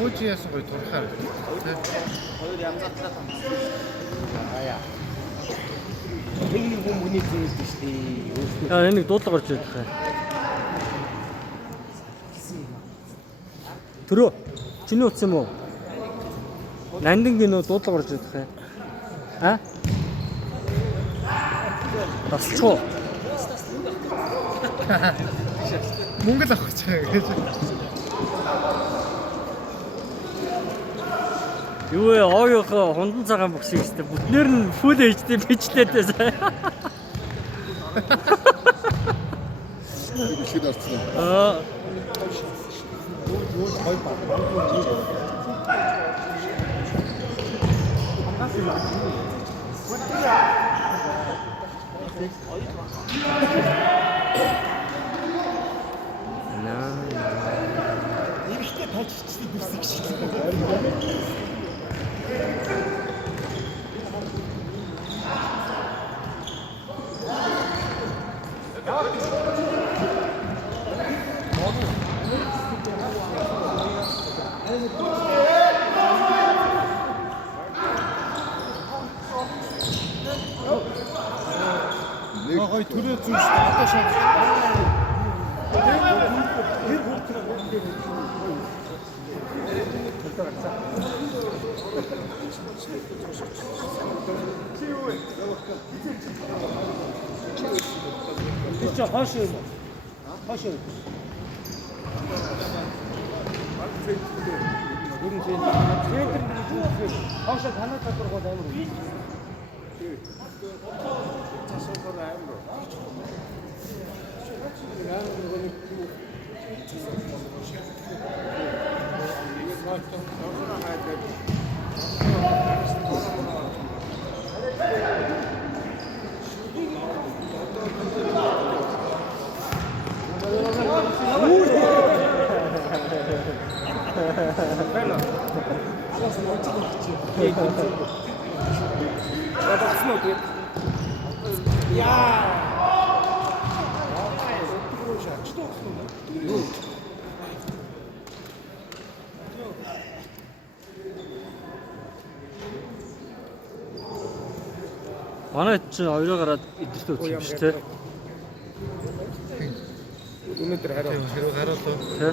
Мужиас гоё турхаар. Хоёр янзаатлаа там. Аяа. Нэг хүмүүний зүйл биш дээ. Аа энийг дуудлага орж ирэх юм. Төрөө чиний утсан юм уу? Нандингийн нөө дуудлага орж ирэх юм. Аа? Тасчоо. Монгол авах гэж гэж. Юу вэ? Оёхоо хундан цагаан бүх шиг өстэй. Бүтнээр нь full HD бичлээд байсан. Ихэд орсон. Аа. Ихтэй тайлччихсан дүрсийг шиг. Гой төрөө зүгш одоо шат. Чи хаашаа юм? Хаашаа. Гүрэн центр хаашаа танаа татвар гол амар үү? Манай чи хоёроо гараад эдэртээ үзсэн юм шүү, тэ? Өнөөдөр хариу гараалаа. Тэ?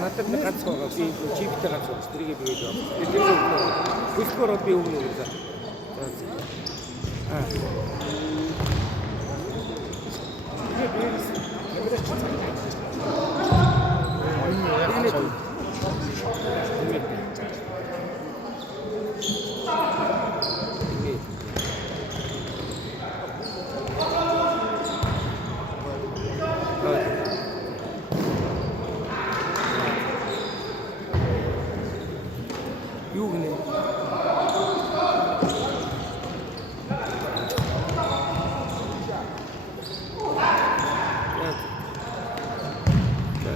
Надад нэг ганц байгаа. Би чиптэй ганц байгаа. Тэрийг бигээд байна. Тэр бүсгөрөө би өгнө үү за. Аа. Юу гэнэ? За.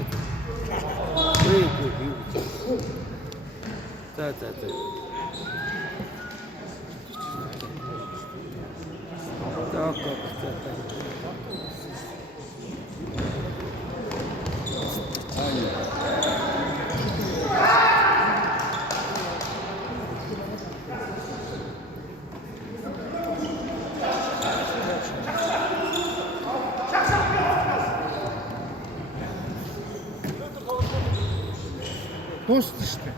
Дуусна шүү дээ.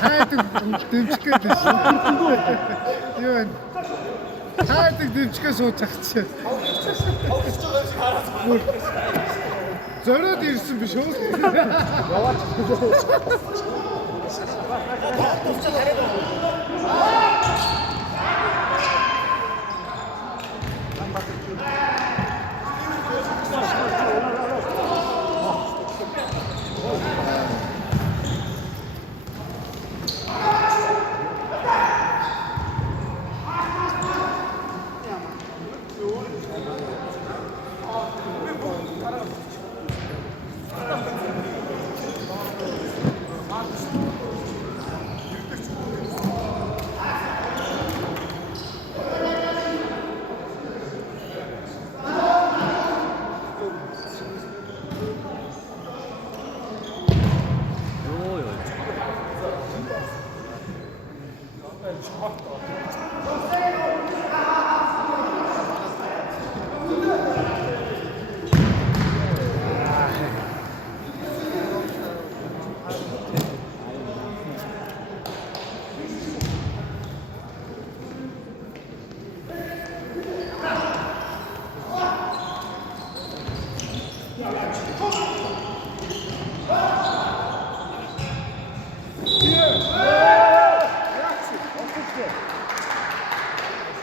Таадаг дэмжих гээд шүү. Юу вэ? Таадаг дэмжихээ суучих чинь. Зориод ирсэн биш үү? Яваач.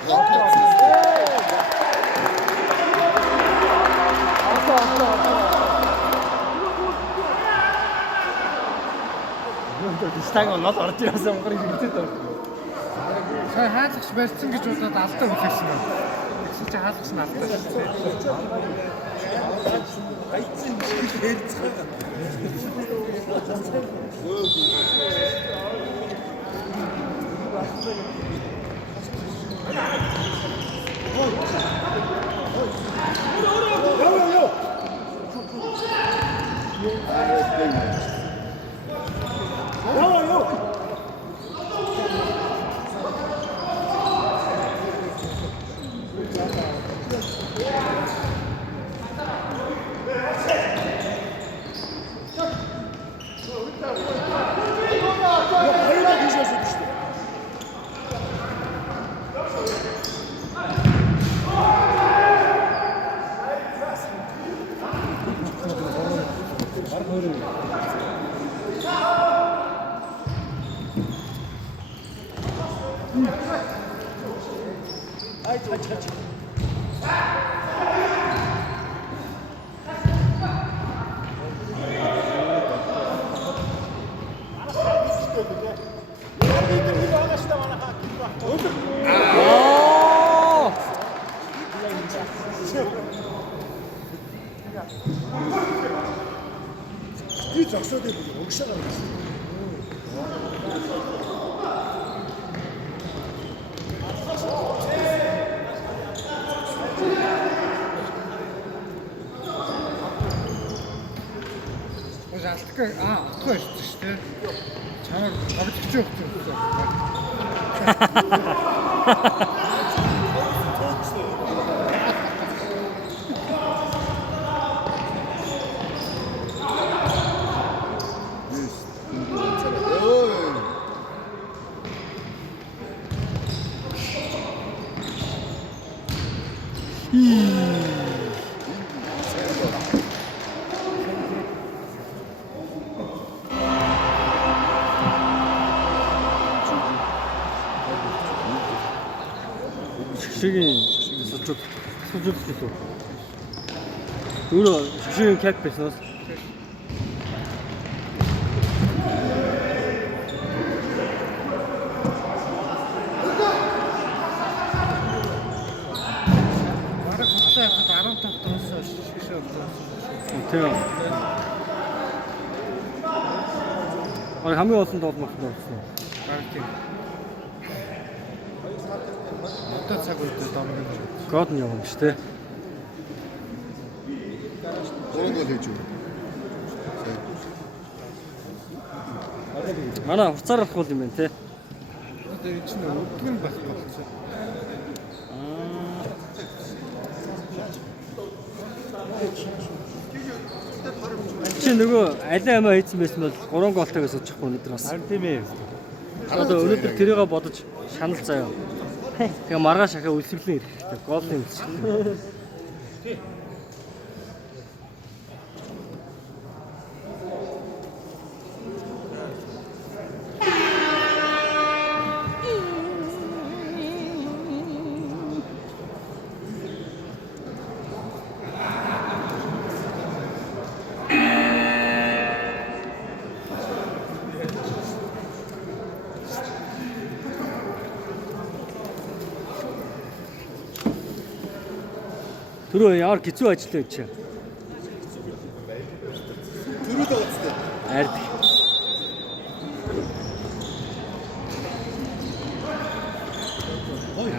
Стаг онол орж ирсэн өнгөр хэлээд байна. Сая хаалгач барьсан гэж удаад алдаа үлээсэн юм. Тэгсэн чи хаалгач нь алдаа шүү 이 작사대 보고 옥샤가 있어. Ахгүй шүү дээ. Чамайг авчихж өгсөн. Шигшгийн сужууд гэсэн. Өөрөө шигшгийн кап байснаас Бараг хугацаа явахад 15 тоос шигшээ болсон. тийм. Хамгийн олон тоглолт болсон. Бараг тийм. Одоо цаг үед домог юм. Гол нь явна шүү дээ. Гол хийж үү. Манай хуцаар авах юм байна те. Одоо энэ чинь өдгөн байх болсон. Чи нөгөө алей амаа хийсэн байсан бол 3 голтойгоо суучихгүй өнөөдөр бас. Харин тийм ээ. Одоо өнөөдөр тэрийгээ бодож шанал заяа. Тэгээ маргааш ахаа үлсэрлэн ирэх хэрэгтэй. Голын үлсэрлэн. Түрүү ямар хэцүү ажил байж чаа. Түрүү дагцтай. Ард.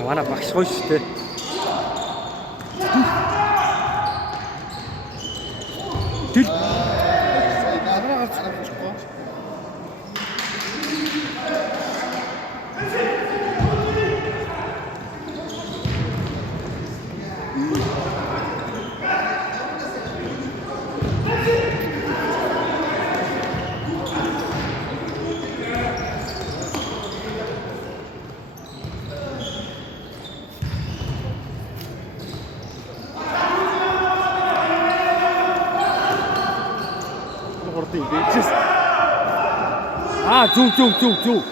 Манай багш гоё шүү дээ. Тэл Араа гарч авчихгүй. зүг.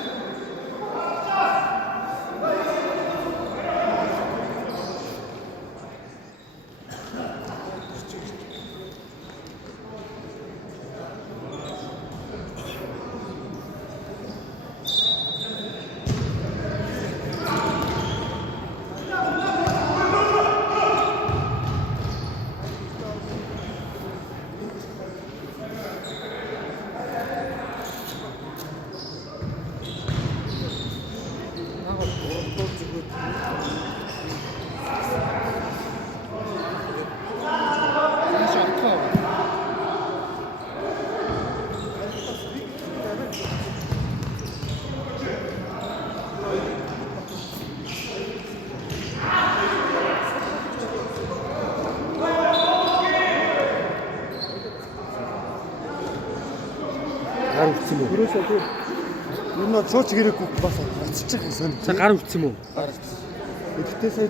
Ерөөсөө тийм. Юу нөө шууч хэрэггүй бас уцчих гэсэн. Сая гар үтсэн юм уу? Гэхдээ сая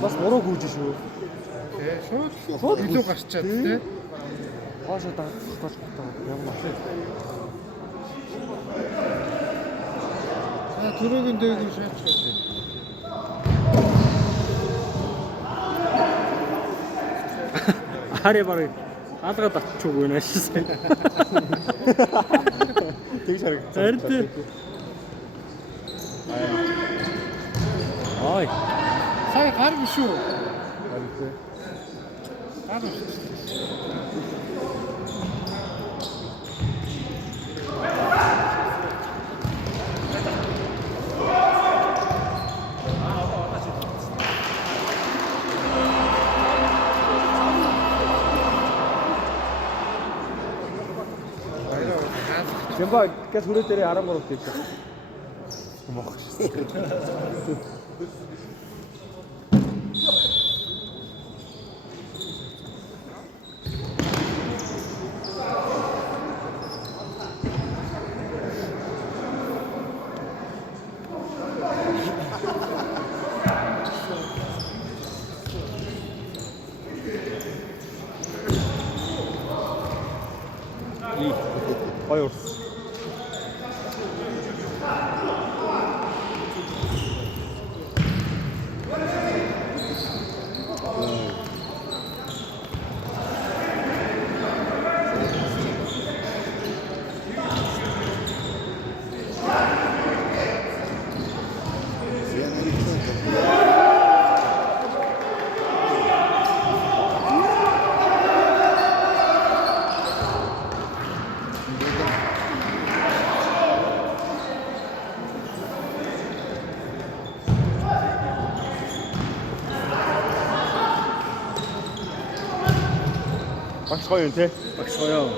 бас буруу гүйж шүү. Тэ шууд илүү гарчаад тэ. Хоошоо дагах юм байна. Түрүүгийн дээгүүр шаачдаг. Хараа барыг алгаад атчих үгүй нэ шээ. Тэг шаргал. Харин. Ой. Сая гар биш үү? Гар биш. Зэмба гэс хүрээ дээрээ 13 тийш. Мох. Хоёр. Багш гоё юм те. Багш гоё.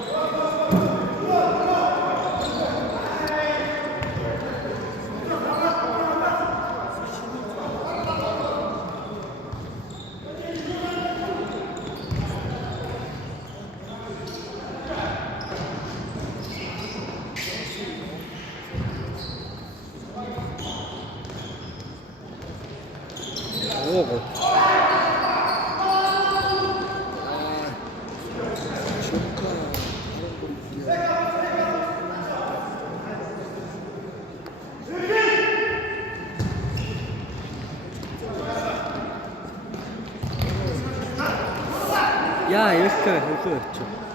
Ого. Яа, ярьж байгаа хөлөө ярьчих.